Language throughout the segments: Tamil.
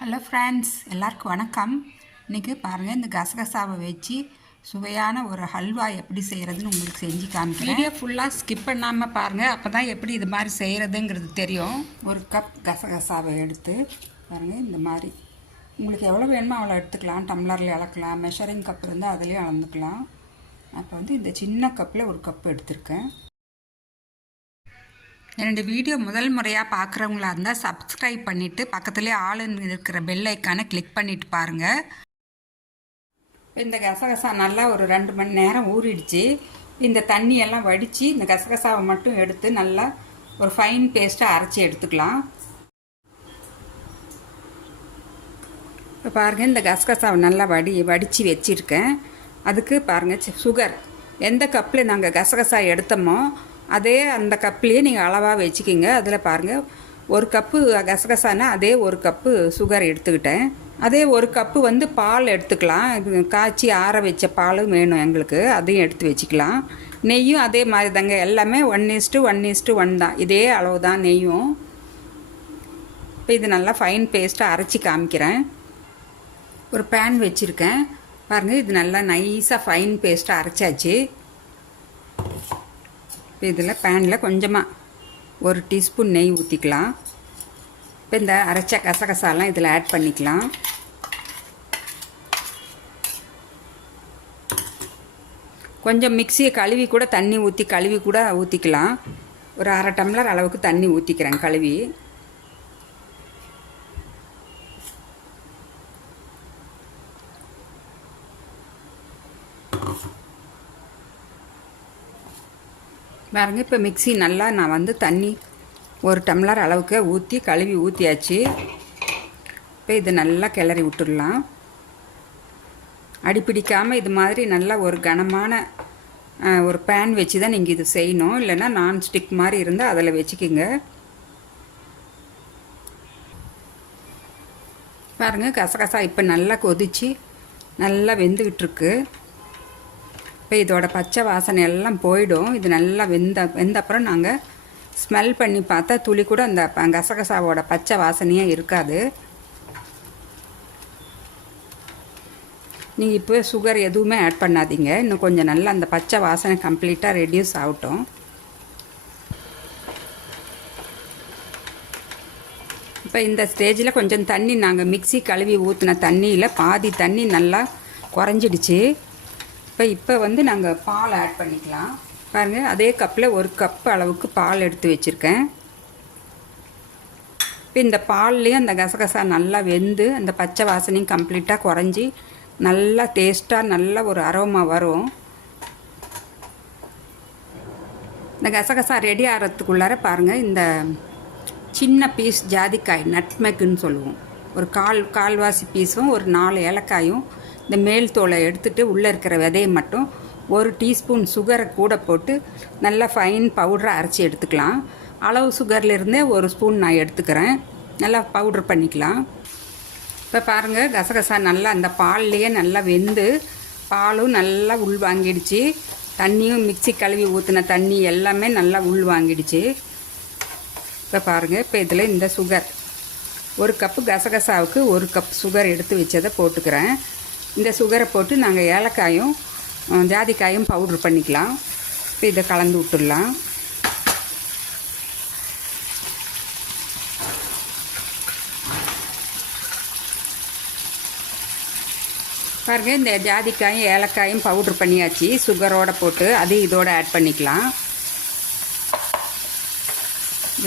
ஹலோ ஃப்ரெண்ட்ஸ், எல்லாருக்கும் வணக்கம். இன்றைக்கி பாருங்கள், இந்த கசகசாவை வச்சு சுவையான ஒரு ஹல்வா எப்படி செய்கிறதுன்னு உங்களுக்கு செஞ்சு காமிக்கிறேன். வீடியோ ஃபுல்லாக ஸ்கிப் பண்ணாமல் பாருங்கள், அப்போ தான் எப்படி இது மாதிரி செய்கிறதுங்கிறது தெரியும். ஒரு கப் கசகசாவை எடுத்து பாருங்கள், இந்த மாதிரி உங்களுக்கு எவ்வளோ வேணுமோ அவ்வளோ எடுத்துக்கலாம். டம்ளரில் அளக்கலாம், மெஷரிங் கப் இருந்தால் அதுலேயும் அளந்துக்கலாம். அப்போ இந்த சின்ன கப்பில் ஒரு கப் எடுத்திருக்கேன். என்னோடய வீடியோ முதல் முறையாக பார்க்குறவங்களா இருந்தால் சப்ஸ்கிரைப் பண்ணிவிட்டு பக்கத்துலேயே ஆளுன்னு இருக்கிற பெல் ஐக்கானை கிளிக் பண்ணிவிட்டு பாருங்கள். இந்த கசகசா நல்லா ஒரு 2 மணி நேரம் ஊறிடுச்சு. இந்த தண்ணியெல்லாம் வடித்து இந்த கசகசாவை மட்டும் எடுத்து நல்லா ஒரு ஃபைன் பேஸ்ட்டாக அரைச்சி எடுத்துக்கலாம். இப்போ பாருங்கள், இந்த கசகசாவை நல்லா வடித்து வச்சுருக்கேன். அதுக்கு பாருங்கள், சுகர் எந்த கப்பில் நாங்கள் கசகசா எடுத்தோமோ அதே அந்த கப்லேயே நீங்கள் அளவாக வச்சுக்கிங்க. அதில் பாருங்கள், ஒரு கப்பு கசகசானா அதே ஒரு கப்பு சுகர் எடுத்துக்கிட்டேன். அதே ஒரு கப்பு பால் எடுத்துக்கலாம். இது காய்ச்சி ஆற வச்ச பாலும் வேணும் எங்களுக்கு, அதையும் எடுத்து வச்சுக்கலாம். நெய்யும் அதே மாதிரி தாங்க, எல்லாமே 1:1:1 தான், இதே அளவு தான் நெய்யும். இப்போ இது நல்லா ஃபைன் பேஸ்ட்டாக அரைச்சி காமிக்கிறேன். ஒரு பேன் வச்சுருக்கேன் பாருங்கள், இது நல்லா நைஸாக ஃபைன் பேஸ்ட்டாக அரைச்சாச்சு. இப்போ இதில் பேனில் கொஞ்சமாக 1 டீஸ்பூன் நெய் ஊற்றிக்கலாம். இப்போ இந்த அரைச்ச கசகசாலாம் இதில் ஆட் பண்ணிக்கலாம். கொஞ்சம் மிக்சியை கழுவி கூட தண்ணி ஊற்றி கழுவி கூட ஊற்றிக்கலாம். ஒரு 1/2 டம்ளர் அளவுக்கு தண்ணி ஊற்றிக்கிறேன் கழுவி. பாருங்கள், இப்போ மிக்சி நல்லா நான் தண்ணி 1 டம்ளர் அளவுக்கு ஊற்றி கழுவி ஊற்றியாச்சு. இப்போ இது நல்லா கிளறி விட்டுடலாம். அடிப்பிடிக்காமல் இது மாதிரி நல்லா ஒரு கனமான ஒரு பேன் வச்சு தான் நீங்கள் இது செய்யணும். இல்லைன்னா நான்ஸ்டிக் மாதிரி இருந்தால் அதில் வச்சுக்கிங்க. பாருங்கள், கசகசா இப்போ நல்லா கொதித்து நல்லா வெந்துக்கிட்டுருக்கு. இப்போ இதோட பச்சை வாசனை எல்லாம் போயிடும். இது நல்லா வெந்த அப்புறம் நாங்கள் ஸ்மெல் பண்ணி பார்த்தா துளி கூட அந்த கசகசாவோட பச்சை வாசனையே இருக்காது. நீங்கள் இப்போ சுகர் எதுவுமே ஆட் பண்ணாதீங்க. இன்னும் கொஞ்சம் நல்லா அந்த பச்சை வாசனை கம்ப்ளீட்டாக ரெடியூஸ் ஆகட்டும். இப்போ இந்த ஸ்டேஜில் கொஞ்சம் தண்ணி, நாங்கள் மிக்சி கழுவி ஊற்றின தண்ணியில் பாதி தண்ணி நல்லா குறைஞ்சிடுச்சு. இப்போ நாங்கள் பால் ஆட் பண்ணிக்கலாம். பாருங்கள், அதே கப்பில் 1 கப் அளவுக்கு பால் எடுத்து வச்சுருக்கேன். இப்போ இந்த பால்லேயும் அந்த கசகசா நல்லா வெந்து அந்த பச்சை வாசனையும் கம்ப்ளீட்டாக குறைஞ்சி நல்லா டேஸ்ட்டாக நல்ல ஒரு அரோமா வரும். இந்த கசகசா ரெடி ஆகிறதுக்குள்ளார பாருங்கள், இந்த சின்ன பீஸ் ஜாதிக்காய் நட்மெக்குன்னு சொல்லுவோம், ஒரு கால்வாசி பீஸும் ஒரு 4 ஏலக்காயும் இந்த மேல் தோலை எடுத்துகிட்டு உள்ளே இருக்கிற விதையை மட்டும் 1 டீஸ்பூன் சுகரை கூட போட்டு நல்லா ஃபைன் பவுடராக அரைச்சி எடுத்துக்கலாம். அளவு சுகர்லேருந்தே 1 ஸ்பூன் நான் எடுத்துக்கிறேன். நல்லா பவுட்ரு பண்ணிக்கலாம். இப்போ பாருங்கள், கசகசா நல்லா அந்த பால்லையே நல்லா வெந்து பாலும் நல்லா உள் வாங்கிடுச்சு. தண்ணியும் மிக்சி கழுவி ஊற்றின தண்ணி எல்லாமே நல்லா உள் வாங்கிடுச்சு. இப்போ பாருங்கள், இப்போ இதில் இந்த சுகர் 1 கப்பு கசகசாவுக்கு 1 கப் சுகர் எடுத்து வச்சதை போட்டுக்கிறேன். இந்த சுகரை போட்டு நாங்கள் ஏலக்காயும் ஜாதிக்காயும் பவுட்ரு பண்ணிக்கலாம். இப்போ இதை கலந்து விட்டுடலாம். பாருங்கள், இந்த ஜாதிக்காயும் ஏலக்காயும் பவுட்ரு பண்ணியாச்சு. சுகரோடு போட்டு அது இதோடு ஆட் பண்ணிக்கலாம்.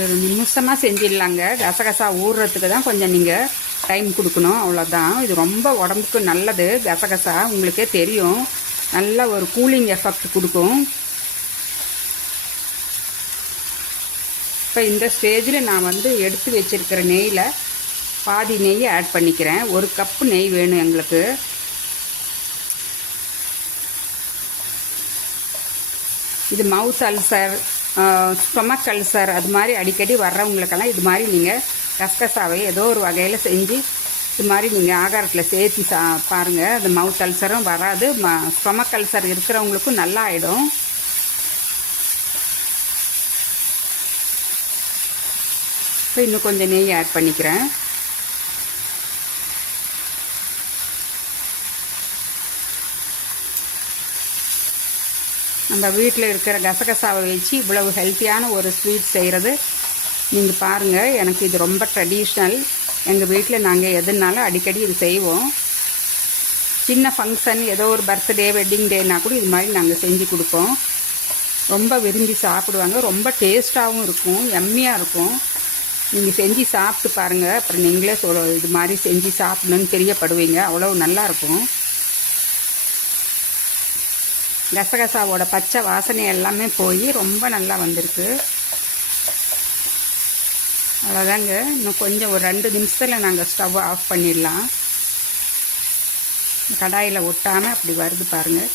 ஒரு நிமிஷமாக செஞ்சிடலாங்க. கசகசா ஊறுறதுக்கு தான் கொஞ்சம் நீங்கள் டைம் கொடுக்கணும், அவ்வளோதான். இது ரொம்ப உடம்புக்கு நல்லது. கசகசா உங்களுக்கே தெரியும், நல்ல ஒரு கூலிங் எஃபெக்ட் கொடுக்கும். இப்போ இந்த ஸ்டேஜில் நான் எடுத்து வச்சுருக்கிற நெய்யில் பாதி நெய்யை ஆட் பண்ணிக்கிறேன். 1 கப்பு நெய் வேணும் எங்களுக்கு. இது மவுத் அல்சர், ஸ்டொமக் அல்சர் அது மாதிரி அடிக்கடி வர்றவங்களுக்கெல்லாம் இது மாதிரி நீங்கள் கசகசாவை ஏதோ ஒரு வகையில் செஞ்சு இது மாதிரி நீங்கள் ஆகாரத்தில் சேர்த்து பாருங்கள். அது மவுத் அல்சரும் வராது, ஸ்டொமக் அல்சர் இருக்கிறவங்களுக்கும் நல்லா ஆகிடும். இப்போ இன்னும் கொஞ்சம் நெய் ஆட் பண்ணிக்கிறேன். நம்ம வீட்டில் இருக்கிற கசகசாவை வச்சு இவ்வளவு ஹெல்த்தியான ஒரு ஸ்வீட் செய்கிறது நீங்கள் பாருங்கள். எனக்கு இது ரொம்ப ட்ரெடிஷ்னல். எங்கள் வீட்டில் நாங்கள் எதுனாலும் அடிக்கடி இது செய்வோம். சின்ன ஃபங்க்ஷன், ஏதோ ஒரு பர்த்டே, வெட்டிங் டேனா கூட இது மாதிரி நாங்கள் செஞ்சு கொடுப்போம். ரொம்ப விரும்பி சாப்பிடுவாங்க. ரொம்ப டேஸ்ட்டாகவும் இருக்கும், எம்மியாக இருக்கும். நீங்கள் செஞ்சு சாப்பிட்டு பாருங்கள். அப்புறம் நீங்களே இது மாதிரி செஞ்சு சாப்பிடணுன்னு தெரியப்படுவீங்க. அவ்வளோ நல்லாயிருக்கும். கசகசாவோட பச்சை வாசனை எல்லாமே போய் ரொம்ப நல்லா வந்திருக்கு. அவ்வளோதாங்க. இன்னும் கொஞ்சம் ஒரு 2 நிமிஷத்தில் நாங்கள் ஸ்டவ் ஆஃப் பண்ணிடலாம். கடாயில் ஒட்டாமல் அப்படி வருது பாருங்கள்.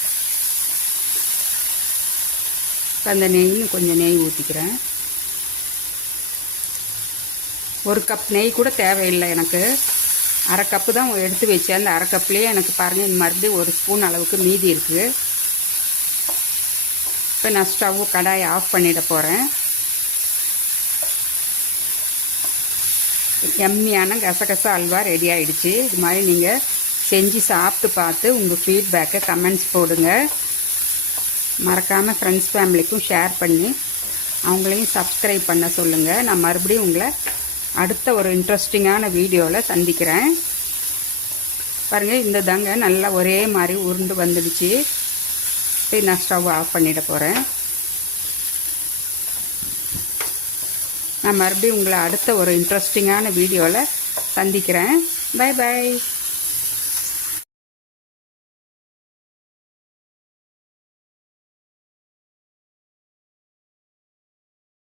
இப்போ அந்த நெய்ன்னு கொஞ்சம் நெய் ஊற்றிக்கிறேன். 1 கப் நெய் கூட தேவையில்லை எனக்கு. 1/2 கப்பு தான் எடுத்து வச்சேன். அந்த 1/2 கப்லேயே எனக்கு பாருங்கள் இந்த மறுபடியும் 1 ஸ்பூன் அளவுக்கு மீதி இருக்குது. இப்போ நான் ஸ்டவ் கடாயை ஆஃப் பண்ணிட போகிறேன். எம்மியான கசகசா அல்வா ரெடி ஆகிடுச்சு. இது மாதிரி நீங்கள் செஞ்சு சாப்பிட்டு பார்த்து உங்கள் ஃபீட்பேக்கை கமெண்ட்ஸ் போடுங்க. மறக்காமல் ஃப்ரெண்ட்ஸ் ஃபேமிலிக்கும் ஷேர் பண்ணி அவங்களையும் சப்ஸ்கிரைப் பண்ண சொல்லுங்கள். நான் மறுபடியும் உங்களை அடுத்த ஒரு இன்ட்ரெஸ்டிங்கான வீடியோவில் சந்திக்கிறேன். பாருங்கள், இந்த தாங்க நல்லா ஒரே மாதிரி உருண்டு வந்துடுச்சு. இப்போ நான் ஸ்டவ் ஆஃப் பண்ணிட போகிறேன். நான் மறுபடியும் உங்களை அடுத்த ஒரு இன்ட்ரெஸ்டிங்கான வீடியோவில் சந்திக்கிறேன். Bye by.